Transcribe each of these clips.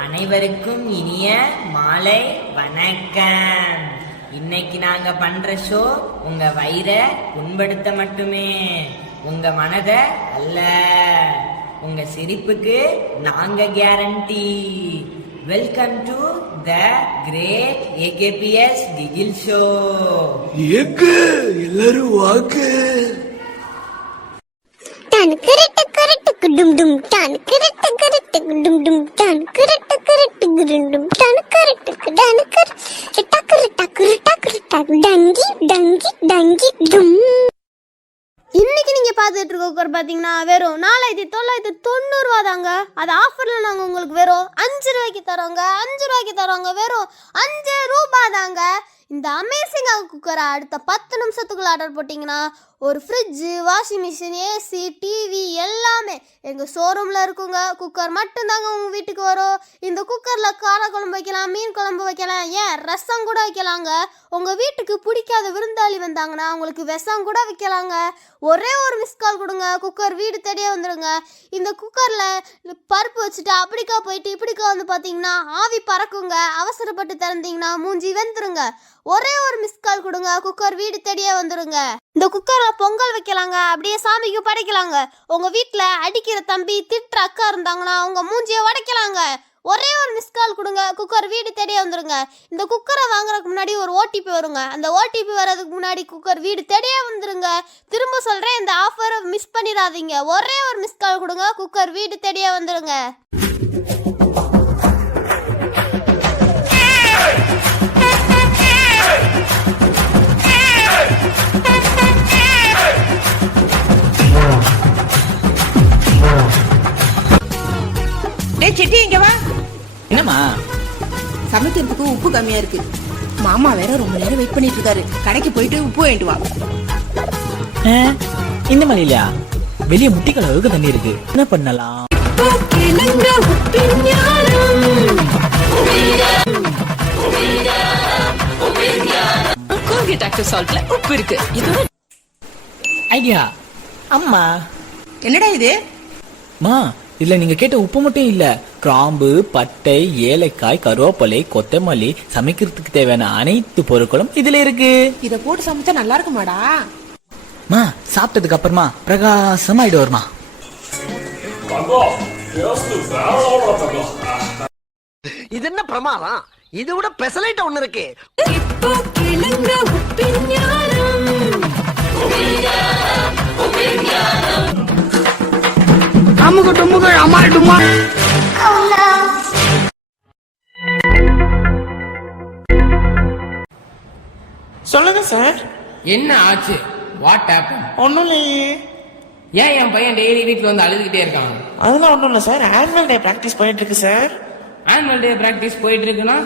அனைவருக்கும் இனிய மாலை வணக்கம். இன்னைக்கு நாங்க பண்ற ஷோ உங்க வயிறை புண்படுத்த மட்டுமே, உங்க மனதை அல்ல. உங்க சிரிப்புக்கு நாங்க guarantee. Welcome to the great AKPS டிஜில் ஷோ. எல்லாரும் வாக்கு. இன்னைக்கு நீங்க பாத்துட்டு இருக்க குக்கர் பாத்தீங்கன்னா வெறும் 4990 தாங்க. அது ஆஃபர்ல நாங்க உங்களுக்கு வெறும் 5 ரூபாய்க்கு தரோங்க. 5 ரூபாய்க்கு தரோங்க, வெறும் 5 ரூபாய் தாங்க. இந்த அமேசிங்காக குக்கரை அடுத்த 10 நிமிஷத்துக்குள்ள ஆர்டர் போட்டிங்கன்னா ஒரு fridge, washing machine, AC, TV எல்லாமே எங்கள் ஷோரூமில் இருக்குங்க. குக்கர் மட்டும்தாங்க உங்கள் வீட்டுக்கு வரும். இந்த குக்கரில் கார குழம்பு வைக்கலாம், மீன் குழம்பு வைக்கலாம், ஏன் ரசம் கூட வைக்கலாங்க. உங்கள் வீட்டுக்கு பிடிக்காத விருந்தாளி வந்தாங்கன்னா உங்களுக்கு விஷம் கூட வைக்கலாங்க. ஒரே ஒரு மிஸ்கால் கொடுங்க, குக்கர் வீடு தேடியே வந்துடுங்க. இந்த குக்கரில் பருப்பு வச்சுட்டு அப்படிக்கா போயிட்டு இப்படிக்கா வந்து பார்த்தீங்கன்னா ஆவி பறக்குங்க. அவசரப்பட்டு திறந்தீங்கன்னா மூஞ்சி வெந்துருங்க. ஒரே ஒரு மிஸ்கால் கொடுங்க, குக்கர் வீடு தேடியே வந்துடுங்க. இந்த குக்கரில் பொங்கல் வைக்கலாங்க, அப்படியே சாமிக்கு படைக்கலாங்க. உங்கள் வீட்டில் அடிக்கிற தம்பி திட்டுற அக்கா இருந்தாங்கன்னா அவங்க மூஞ்சியை உடைக்கலாங்க. ஒரே ஒரு மிஸ்கால் கொடுங்க, குக்கர் வீடு தேடியே வந்துடுங்க. இந்த குக்கரை வாங்குறதுக்கு முன்னாடி ஒரு ஓடிபி வருங்க. அந்த ஓடிபி வர்றதுக்கு முன்னாடி குக்கர் வீடு தேடியே வந்துடுங்க. திரும்ப சொல்கிறேன், இந்த ஆஃபரை மிஸ் பண்ணிடாதீங்க. ஒரே ஒரு மிஸ்கால் கொடுங்க, குக்கர் வீடு தேடியே வந்துடுங்க. சிட்டி இங்க வா. என்னம்மா? சமைக்கிறதுக்கு உப்பு கம்மியா இருக்கு. மாமா வேற ரொம்ப நேரம் வெயிட் பண்ணிட்டு இருக்காரு. கடைக்கு போயிட்டு உப்பு வாங்கிட்டு வா. இந்த மலையிலயா? வெளியே முட்டிக்கல அளவுக்கு தண்ணி இருக்கு. என்ன பண்ணலாம்? உப்பு இருக்கு. ஐடியா. அம்மா, என்னடா இது? மா, இதுல நீங்க கேட்ட உப்பு மட்டும் இல்ல, கிராம்பு, பட்டை, ஏலக்காய், கருவேப்பிலை, கொத்தமல்லி, சமைக்கிறதுக்கு தேவையான அனைத்து பொருட்களும் இதுல இருக்கு. இத போட்டு சமைச்சா நல்லா இருக்குமாடா? மா, சாப்பிட்டதுக்கு அப்புறமா பிரகாசமாயிடு வருமா. இது என்ன பிரமாதம்? இது விட பெசலைட் ஒண்ணு இருக்கு. சொல்லுங்க சார். என்ன ஆச்சு? What happen? ஒன்றும் இல்லையே. ஏன் என் பையன் டெய்லி வீட்டில் வந்து அழுதுகிட்டே இருக்கான்? அதெல்லாம் ஒன்றும் இல்லை சார். ஆனுவல் டே ப்ராக்டிஸ் போயிட்டு இருக்கு சார். ஆனுவல் டே ப்ராக்டிஸ் போயிட்டு இருக்குன்னா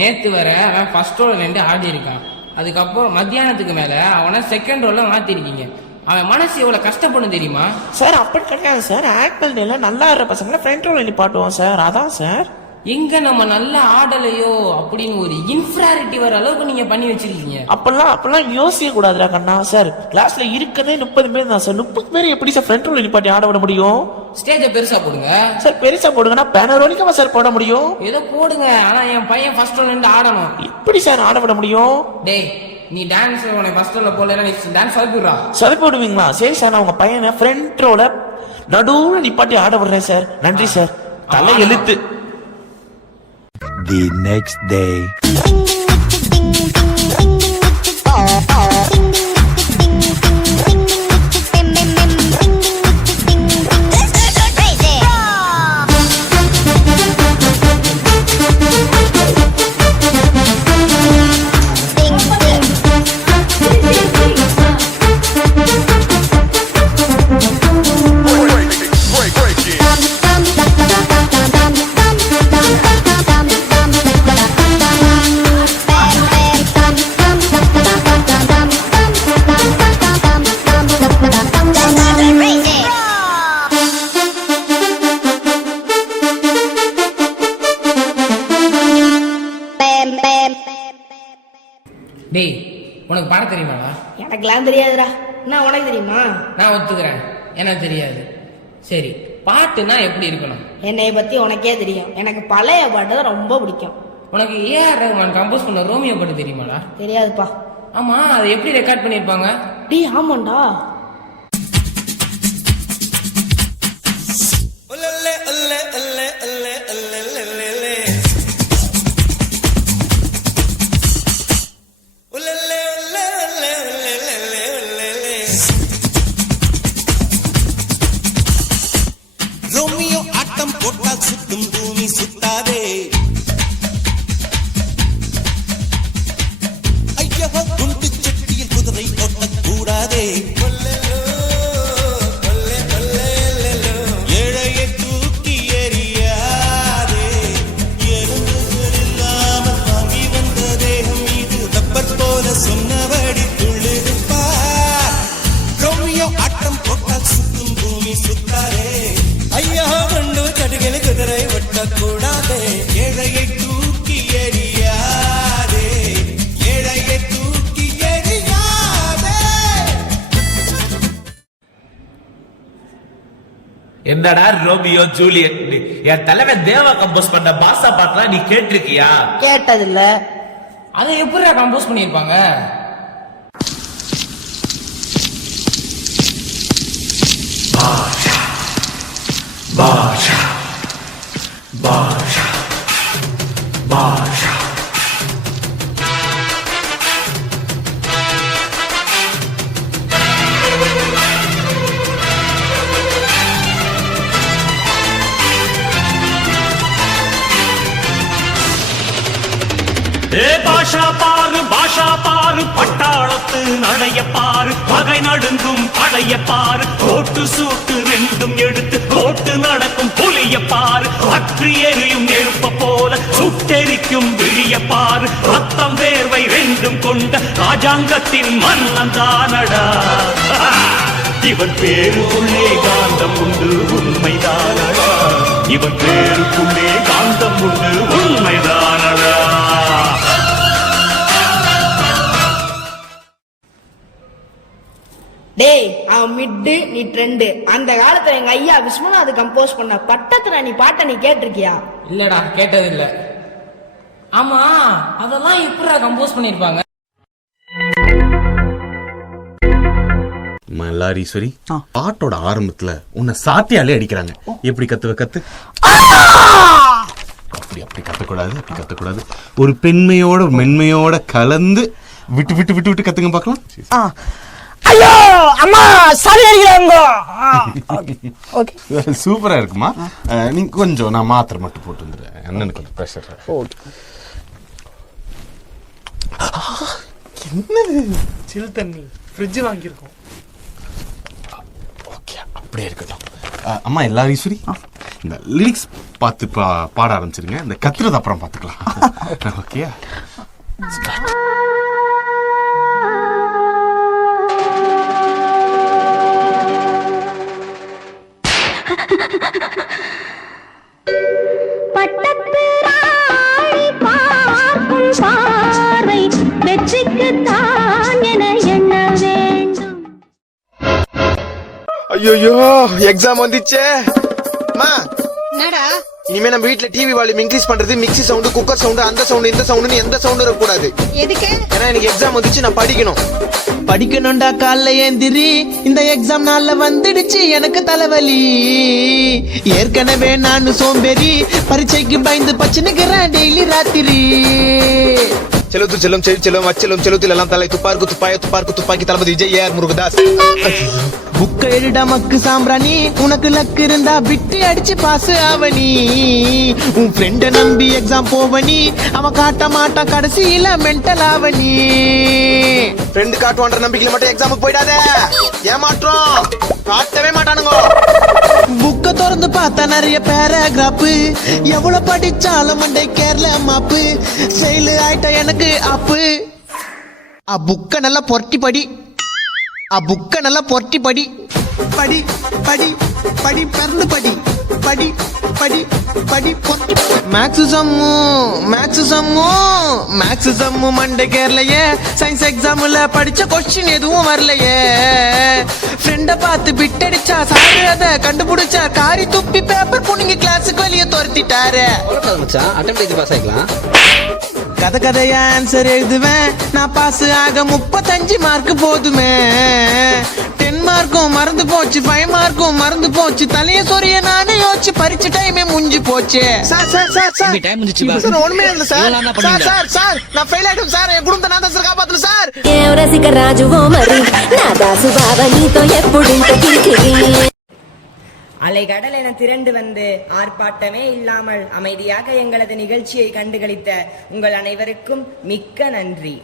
நேற்று வர அவன் ஃபர்ஸ்ட் ரோல 2 ஆடி இருக்கான். அதுக்கப்புறம் மத்தியானத்துக்கு மேலே அவனை செகண்ட் ரோல மாற்றிருக்கீங்க. அவன் மனசு எவ்வளோ கஷ்டப்படும் தெரியுமா சார்? அப்படி கிடையாது சார். ஆனுவல் டேல நல்லா இருக்கிற பசங்களை ஃப்ரண்ட் ரோல நிப்பாட்டுவோம் சார். அதான் சார். எங்க நம்ம நல்லா ஆடலையோ அப்படின்னு ஒரு இன்ஃபிராரிட்டி வர அளவுக்கு நீங்க பண்ணி வச்சிருக்கீங்க. அப்பெல்லாம் யோசிக்க கூடாதுடா கண்ணா. சார் கிளாஸ்ல இருக்கதே 30 பேர் தான் சார். 30 பேர் எப்படி சார் ஃப்ரண்ட் ரோல நிப்பாட்டி ஆட விட முடியும்? ஸ்டேஜை பெருசா போடுங்க சார். பெருசா போடுங்கன்னா பேனர் வரைக்கும் சார் போட முடியும். ஏதோ போடுங்க, ஆனா என் பையன் ஃபர்ஸ்ட் ரோல நின்று ஆடணும். எப்படி சார் ஆட விட முடியும்? டேய், நீ டான்ஸ் உனக்கு ஃபர்ஸ்ட் ரோல போடலன்னா நீ டான்ஸ் சொதப்பிடுறா. சொதப்பி விடுவீங்களா? சரி சார், நான் உங்க பையனை ஃப்ரண்ட் ரோல நடுவுல நிப்பாட்டி ஆட விடுறேன் சார். நன்றி சார். தலை எழுத்து. The next day. டேய், உனக்கு பாட தெரியுமாடா? எனக்குலாம் தெரியாதுடா. நான் உனக்கு தெரியுமா? நான் ஒத்துக்கிறேன், எனக்கு தெரியாது. சரி, பாட்டுனா எப்படி இருக்கணும்? என்னை பத்தி உனக்கே தெரியும், எனக்கு பழைய பாட்டு தான் ரொம்ப பிடிக்கும். உனக்கு ஏஆர் ரஹ்மான் கம்போஸ் பண்ண ரோமியோ பாட்டு தெரியுமாடா? தெரியாதுப்பா. ஆமா, அதை எப்படி ரெக்கார்ட் பண்ணிருப்பாங்க? டீ ஆமாண்டா. ரோமியோ ஆட்டம் போட்டால் சுத்தும் பூமி சுத்தாதே. ஐயோ குண்டு சட்டியில் குதிரை ஓட்டக்கூடாதே. ஏழையை தூக்கி எறியாதே. எறும்புகள் இல்லாமல் வாங்கி வந்த தேகம் இது ரப்பர் போல சொன்னபடி துள்ளுப்பார். ரோமியோ ஆட்டம் போட்டால் சுத்தும் பூமி சுத்தாதே. ஐயா வண்டு கடுகளை குதிரை ஒட்டக்கூடாதே. ஏழையை தூக்கி எறியாதே. ஏழையை தூக்கி எறியாதே. என்னடா ரோமியோ ஜூலியட், என் தலைவன் தேவா கம்போஸ் பண்ண பாசா பாட்டுலாம் நீ கேட்டிருக்கியா? கேட்டதில்ல. அதை எப்படி கம்போஸ் பண்ணிருப்பாங்க? பாஷா பாஷா பாஷா பாஷா பாரு பட்டாளத்து நடைய பாரு. பகை நடுங்கும் படைய பாரு. கோட்டு சூட்டு ரெண்டும் எடுத்து கோட்டு நடக்கும் புலிய பாரு. பற்றி எரியும் நெருப்ப போல சுட்டெரிக்கும் விழிய பாரு. ரத்தம் வேர்வை ரெண்டும் கொண்ட ராஜாங்கத்தின் மன்னன் தானடா. இவன் பேருக்குள்ளே காந்தம் உண்டு உண்மைதானடா. இவன் பேருக்குள்ளே காந்தம் உண்டு உண்மைதானடா. டேய், அவன் மிட்டு, நீ ட்ரெண்டு. அந்த காலத்துல எங்க ஐயா விஸ்வநாத் கம்போஸ் பண்ண பட்டத்துல நீ பாட்ட நீ கேட்டிருக்கியா? இல்லடா, கேட்டது இல்ல. ஆமா, அதெல்லாம் எப்படி கம்போஸ் பண்ணிருப்பாங்க? மல்லாரீஸ்வரி, பாட்டோட ஆரம்பத்துல உன்னை சாத்தியாலே அடிக்கிறாங்க. எப்படி கத்துவ கத்து. அப்படி அப்படி கத்தக்கூடாது, அப்படி கத்தக்கூடாது. ஒரு பெண்மையோட மென்மையோட கலந்து விட்டு விட்டு விட்டு விட்டு கத்துங்க பாக்கலாம். ஐயோ அம்மா சரி அடிக்கிறாங்க. சூப்பரா இருக்குமா. நீங்க கொஞ்சம் நான் மாத்திரை மட்டும் போட்டு வந்துடுறேன். அண்ணனுக்கு கொஞ்சம் ப்ரெஷர். என்னது சில் தண்ணி ஃப்ரிட்ஜ் வாங்கியிருக்கோம். ஓகே, அப்படியே இருக்கட்டும். அம்மா எல்லாரும் ஈஸ்வரி, இந்த லிரிக்ஸ் பார்த்து பாட ஆரம்பிச்சிருங்க. இந்த கத்துறது அப்புறம் பார்த்துக்கலாம். ஓகே. ஐயோ எக்ஸாம் வந்துச்சே. இனிமே நம்ம வீட்ல டிவி வால்யூம் இன்க்ரீஸ் பண்றது, மிக்ஸி சவுண்ட், குக்கர் சவுண்ட், அந்த சவுண்ட், இந்த சவுண்ட், எந்த சவுண்டும் இருக்க கூடாது. எதுக்கு? ஏன்னா எனக்கு எக்ஸாம் வந்துச்சு, நான் படிக்கணும். படிக்கணும்டா காலைல ஏந்திரி. இந்த எக்ஸாம் நாள்ல வந்துடுச்சு எனக்கு தலைவலி. ஏற்கனவே நான் சோம்பேறி, பரீட்சைக்கு பயந்து பச்சுனுக்கிறேன் டெய்லி ராத்திரி. செலுத்து செல்லும் செல்லும் வச்செல்லும் செலுத்தில் எல்லாம் தலை துப்பாருக்கு துப்பாய துப்பாருக்கு துப்பாக்கி தளபதி விஜய் ஏஆர் முருகதாஸ். புக்க எழுடா மக்கு சாம்பிராணி, உனக்கு லக்கு இருந்தா விட்டு அடிச்சு பாசு ஆவணி. உன் ஃப்ரெண்ட நம்பி எக்ஸாம் போவனி, அவன் காட்ட மாட்டான் கடைசியில மென்டல் ஆவணி. ஃப்ரெண்ட் காட்டுவான்ற நம்பிக்கையில மட்டும் எக்ஸாமுக்கு போயிடாதே, ஏமாற்றம் காட்டவே மாட்டானுங்க. புக்க திறந்து பார்த்தா நிறைய பேராகிராஃப், எவ்வளவு படிச்சாலும் மண்டை கேரள மாப்பு. செயலு ஆயிட்ட எனக்கு அப்பு. புக்க நல்லா பொருட்டி படி, புக்க நல்லா பொருட்டி படி. படி படி படி பிறந்து படி. படி படி படி மேக்ஸ் சம்மு மண்டை கேரளையே சயின்ஸ் எக்ஸாம்ல படிச்ச கொஸ்டின் எதுவும் வரலையே ஃப்ரெண்ட பார்த்து பிட்டடிச்சா சாரு அத கண்டுபிடிச்சா காரி துப்பி பேப்பர் புனிங்க கிளாஸுக்கு வெளியே துரத்திட்டாரு கதை கதையா ஆன்சர் எழுதுவேன் நான் பாஸ் ஆக 35 மார்க் போதுமே 10 மார்க்கும் மறந்து போச்சு 5 மார்க்கும் மறந்து போச்சு தலைய சொரிய நானே யோசிச்சு பரிச்சு டைமே முடிஞ்சு போச்சு சார் ஒண்ணுமே இல்ல சார் நான் ஃபெயில் ஆயிட்டேன் சார் என் குடும்பத்தை நான் தான் சார் காப்பாத்தணும் சார் రసిక రాజువో మరి నా దాసు బావ నీతో ఎప్పుడింత కిరికిరి அலைகடல் என திரண்டு வந்து ஆர்ப்பாட்டமே இல்லாமல் அமைதியாக எங்களது நிகழ்ச்சியை கண்டுகளித்த உங்கள் அனைவருக்கும் மிக்க நன்றி.